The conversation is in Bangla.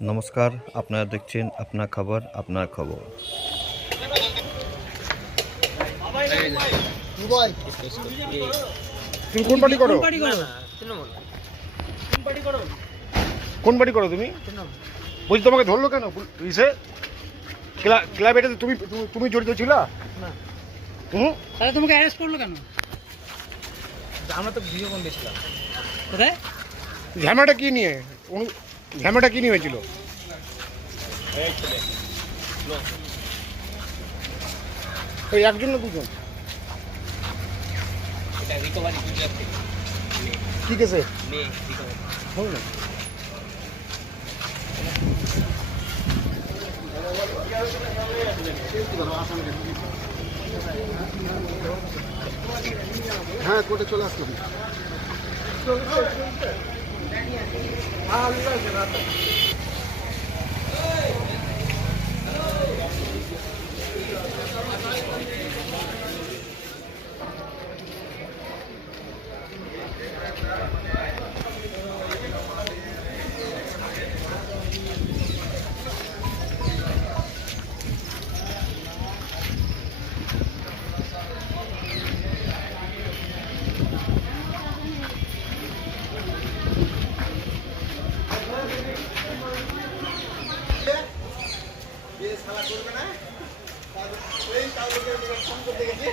নমস্কার, আপনারা দেখছেন আপনার খবর আপনার খবর। তুমি কোন পার্টি করো? কোন পার্টি করো তুমি? বলছি তোমাকে ধরলো কেন পুলিশে? ক্লাব এটাতে তুমি তুমি জড়িত ছিল না? তাহলে তোমাকে অ্যারেস্ট করলো কেন? আমরা তো ভিডিও কোন দেখছিলাম। কোথায়? ঝামেলাটা কি নিয়ে? ঝামেলাটা কি নিয়ে হয়েছিল? ওই একজন না দুজন? এটা রিকভারি গুজরাট থেকে কি কেসে? মেয়ে রিকভারি। হবে না। হ্যাঁ, কোর্টে চলে আসলাম। ফোন করতে গেছি।